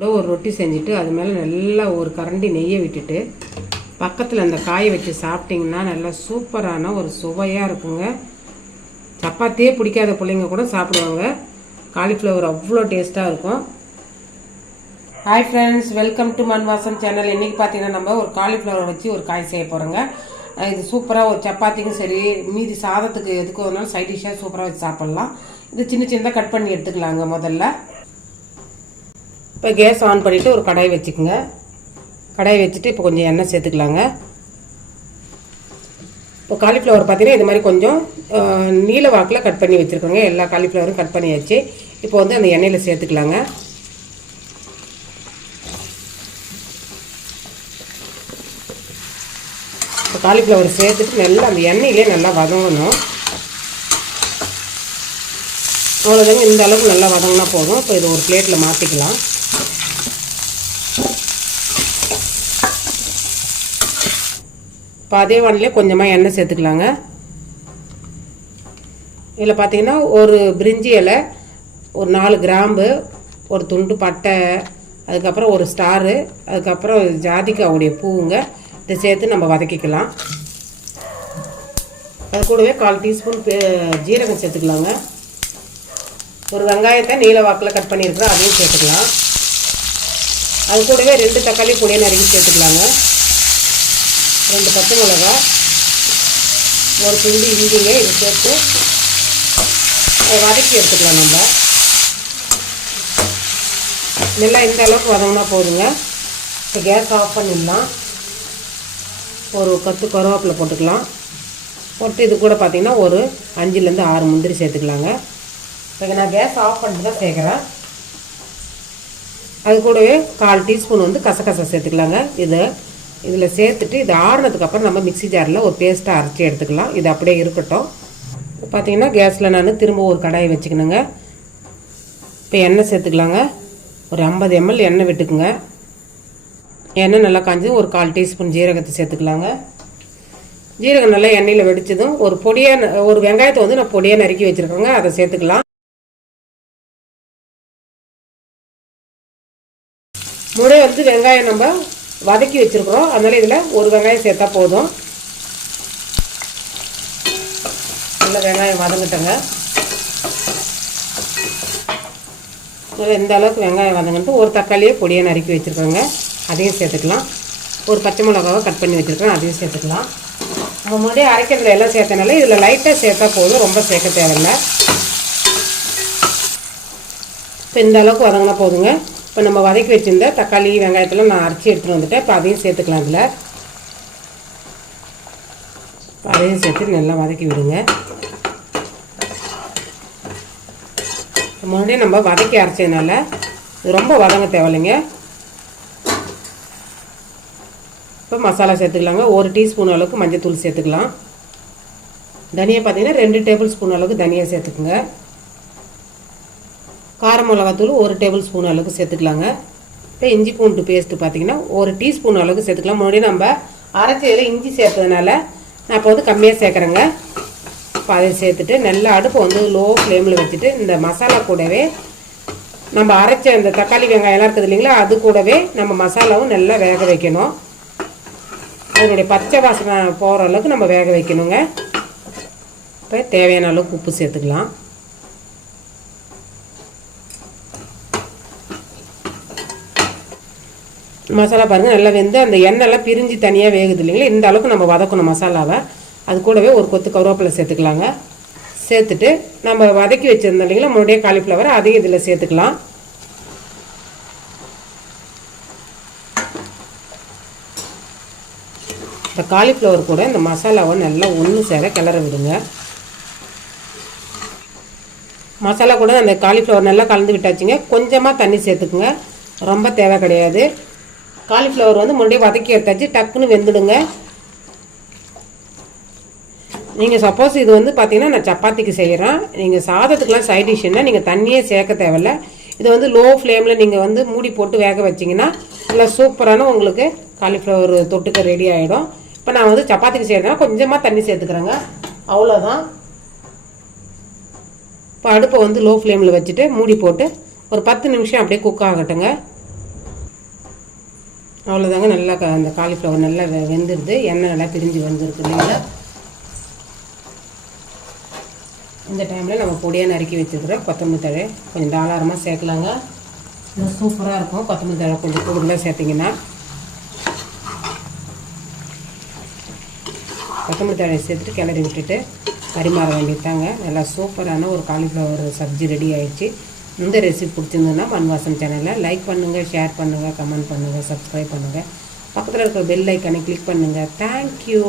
கூட ஒரு ரொட்டி செஞ்சுட்டு அது மேலே நல்லா ஒரு கரண்டி நெய்யை விட்டுட்டு பக்கத்தில் அந்த காயை வச்சு சாப்பிட்டிங்கன்னா நல்லா சூப்பரான ஒரு சுவையாக இருக்குங்க. சப்பாத்தியே பிடிக்காத பிள்ளைங்க கூட சாப்பிடுவாங்க. காலிஃப்ளவர் அவ்வளோ டேஸ்ட்டாக இருக்கும். Hi friends welcome to Manvasam channel இன்றைக்கி பார்த்தீங்கன்னா நம்ம ஒரு காலிஃப்ளவர் வச்சு ஒரு காய் செய்ய போகிறோங்க இது சூப்பராக ஒரு சப்பாத்திக்கும் சரி மீதி சாதத்துக்கு எதுக்கு வேணாலும் சைட் டிஷ்ஷாக சூப்பராக வச்சு சாப்பிட்லாம். இது சின்ன சின்னதாக கட் பண்ணி எடுத்துக்கலாங்க முதல்ல. இப்போ கேஸ் ஆன் பண்ணிவிட்டு ஒரு கடாய் வச்சுக்கோங்க. கடாய் வச்சுட்டு இப்போ கொஞ்சம் எண்ணெய் சேர்த்துக்கலாங்க. இப்போ காலிஃப்ளவர் பார்த்தீங்கன்னா இது மாதிரி கொஞ்சம் நீல வாக்கில் கட் பண்ணி வச்சுருக்கோங்க. எல்லா காலிஃப்ளவரும் கட் பண்ணியாச்சு. இப்போ வந்து அந்த எண்ணெயில் சேர்த்துக்கலாங்க. இப்போ காலிஃப்ளவர் சேர்த்துட்டு நல்லா அந்த எண்ணெயிலே நல்லா வதங்கணும். அவ்வளோதாங்க இந்த அளவுக்கு நல்லா வதங்கினா போதும். இப்போ இது ஒரு பிளேட்டில் மாற்றிக்கலாம் இப்போ அதே வானிலே கொஞ்சமாக எண்ணெய் சேர்த்துக்கலாங்க. இதில் பார்த்தீங்கன்னா ஒரு பிரிஞ்சி இலை ஒரு நாலு கிராம்பு ஒரு துண்டு பட்டை அதுக்கப்புறம் ஒரு ஸ்டாரு அதுக்கப்புறம் ஜாதிக்காவுடைய பூவுங்க. இதை சேர்த்து நம்ம வதக்கிக்கலாம். அது கூடவே கால் டீஸ்பூன் ஜீரகம் சேர்த்துக்கலாங்க. ஒரு வெங்காயத்தை நீல வாக்கில் கட் பண்ணியிருக்கிறோம் அதையும் சேர்த்துக்கலாம். அது கூடவே ரெண்டு தக்காளி பொடியை நறுக்கி சேர்த்துக்கலாங்க. ரெண்டு பச்சை மிளகா ஒரு துண்டு இஞ்சிங்க இது சேர்த்து வதக்கி எடுத்துக்கலாம் நம்ம. நல்லா இந்த அளவுக்கு வதங்கினா போதுங்க. இப்போ கேஸ் ஆஃப் பண்ணிடலாம். ஒரு கத்து கருவேப்பிலை போட்டுக்கலாம். போட்டு இது கூட பார்த்தீங்கன்னா ஒரு அஞ்சுலேருந்து ஆறு முந்திரி சேர்த்துக்கலாங்க. இப்போ நான் கேஸ் ஆஃப் பண்ணிட்டு தான் சேர்க்குறேன். அது கூடவே கால் டீஸ்பூன் வந்து கசகசா சேர்த்துக்கலாங்க. இது இதில் சேர்த்துட்டு இது ஆறுனதுக்கப்புறம் நம்ம மிக்ஸி ஜாரில் ஒரு பேஸ்ட்டாக அரைச்சி எடுத்துக்கலாம். இது அப்படியே இருக்கட்டும். பார்த்தீங்கன்னா கேஸில் நான் திரும்ப ஒரு கடாயை வச்சுக்கணுங்க. இப்போ எண்ணெய் சேர்த்துக்கலாங்க. ஒரு ஐம்பது எம்எல் எண்ணெய் விட்டுக்குங்க. எண்ணெய் நல்லா காஞ்சி ஒரு கால் டீஸ்பூன் ஜீரகத்தை சேர்த்துக்கலாங்க. ஜீரகம் நல்லா எண்ணெயில் வெடிச்சதும் ஒரு பொடியாக ஒரு வெங்காயத்தை வந்து நான் பொடியாக நறுக்கி வச்சுருக்கேங்க. அதை சேர்த்துக்கலாம். முறை வந்து வெங்காயம் நம்ம வதக்கி வச்சுருக்குறோம். அதனால் இதில் ஒரு வெங்காயம் சேர்த்தா போதும். நல்லா வெங்காயம் வதங்கிட்டங்க. நல்லா இந்த அளவுக்கு வெங்காயம் வதங்கிட்டு ஒரு தக்காளியை பொடியை நறுக்கி வச்சுருக்கோங்க. அதையும் சேர்த்துக்கலாம். ஒரு பச்சை மிளகாவை கட் பண்ணி வச்சுருக்கேன். அதையும் சேர்த்துக்கலாம். நம்ம முன்னாடியே அரைக்கிறதுல எல்லாம் சேர்த்தனால இதில் லைட்டாக சேர்த்தா போதும். ரொம்ப சேர்க்க தேவையில்லை. இப்போ இந்த அளவுக்கு வதங்கினா போதுங்க. இப்போ நம்ம வதக்கி வச்சுருந்த தக்காளி வெங்காயத்தெல்லாம் நான் அரைச்சி எடுத்துகிட்டு வந்துட்டேன். இப்போ அதையும் சேர்த்துக்கலாம் இதில். அதையும் சேர்த்து நல்லா வதக்கி விடுங்க. முன்னாடியே நம்ம வதக்கி அரைச்சதுனால இது ரொம்ப வதங்க தேவையில்லைங்க. இப்போ மசாலா சேர்த்துக்கலாங்க. ஒரு டீஸ்பூன் அளவுக்கு மஞ்சள் தூள் சேர்த்துக்கலாம். தனியா பார்த்தீங்கன்னா ரெண்டு டேபிள் ஸ்பூன் அளவுக்கு தனியா சேர்த்துக்குங்க. கார மிளகாத்தூள் ஒரு டேபிள் ஸ்பூன் அளவுக்கு சேர்த்துக்கலாங்க. இப்போ இஞ்சி பூண்டு பேஸ்ட்டு பார்த்தீங்கன்னா ஒரு டீஸ்பூன் அளவுக்கு சேர்த்துக்கலாம். முன்னாடி நம்ம அரைச்சதில் இஞ்சி சேர்த்ததுனால நான் இப்போ வந்து கம்மியாக சேர்க்குறேங்க. இப்போ அதை சேர்த்துட்டு நல்லா அடுப்பை வந்து லோ ஃப்ளேமில் வச்சுட்டு இந்த மசாலா கூடவே நம்ம அரைச்ச இந்த தக்காளி வெங்காயம்லாம் இருக்குது இல்லைங்களா அது கூடவே நம்ம மசாலாவும் நல்லா வேக வைக்கணும். அதனுடைய பச்சை வாசனை போகிற அளவுக்கு நம்ம வேக வைக்கணுங்க. இப்போ தேவையான அளவுக்கு உப்பு சேர்த்துக்கலாம். மசாலா பாருங்கள் நல்லா வெந்து அந்த எண்ணெய்லாம் பிரிஞ்சு தனியாக வேகுது இல்லைங்களா? இந்த அளவுக்கு நம்ம வதக்கணும் மசாலாவை. அது கூடவே ஒரு கொத்து கருவேப்பிலை சேர்த்துக்கலாங்க. சேர்த்துட்டு நம்ம வதக்கி வச்சுருந்தோம் இல்லைங்களா முன்னாடியே காலிஃப்ளவர் அதையும் இதில் சேர்த்துக்கலாம். இந்த காலிஃப்ளவர் கூட இந்த மசாலாவை நல்லா ஒன்று சேர கிளற விடுங்க. மசாலா கூட அந்த காலிஃப்ளவர் நல்லா கலந்து விட்டாச்சுங்க. கொஞ்சமாக தண்ணி சேர்த்துக்குங்க. ரொம்ப தேவை கிடையாது. காலிஃப்ளவர் வந்து முன்னாடியே வதக்கி எடுத்தாச்சு. டக்குன்னு வெந்துடுங்க. நீங்கள் சப்போஸ் இது வந்து பார்த்தீங்கன்னா நான் சப்பாத்திக்கு செய்கிறேன் நீங்கள் சாதத்துக்குலாம் சைட் டிஷ்ஷுன்னா நீங்கள் தண்ணியே சேர்க்க தேவையில்ல. இது வந்து லோ ஃப்ளேமில் நீங்கள் வந்து மூடி போட்டு வேக வச்சிங்கன்னா நல்லா சூப்பரான உங்களுக்கு காலிஃப்ளவர் தொட்டுக்க ரெடி ஆகிடும் இப்போ நான் வந்து சப்பாத்திக்கு செய்கிறேன்னா கொஞ்சமாக தண்ணி சேர்த்துக்கிறேங்க. அவ்வளோதான் இப்போ அடுப்பை வந்து லோ ஃப்ளேமில் வச்சுட்டு மூடி போட்டு ஒரு பத்து நிமிஷம் அப்படியே குக் ஆகட்டுங்க. அவ்வளோதாங்க நல்லா க- அந்த காலிஃப்ளவர் நல்லா வெ வெந்துடுது எண்ணெய் நல்லா பிரிஞ்சு வந்துருக்கு இல்லைங்களா? இந்த டைமில் நம்ம பொடியாக நறுக்கி வச்சுருக்கிற கொத்தமல்லி தழை கொஞ்சம் தாராளமாக சேர்க்கலாங்க. இன்னும் சூப்பராக இருக்கும். கொத்தமல்லி தழை கொஞ்சம் கூடுதலாக சேர்த்திங்கன்னா. கொத்தமல்லி தழையை சேர்த்துட்டு கிளறி விட்டுட்டு பரிமாற வேண்டியதாங்க நல்லா சூப்பரான ஒரு காலிஃப்ளவர் சப்ஜி ரெடி ஆகிடுச்சு இந்த ரெசிபி பிடிச்சிருந்ததுன்னா மண்வாசம் சேனலை லைக் பண்ணுங்கள் ஷேர் பண்ணுங்கள் கமெண்ட் பண்ணுங்கள் சப்ஸ்கிரைப் பண்ணுங்கள் பக்கத்தில் இருக்கிற பெல் ஐக்கானை கிளிக் பண்ணுங்கள் தேங்க்யூ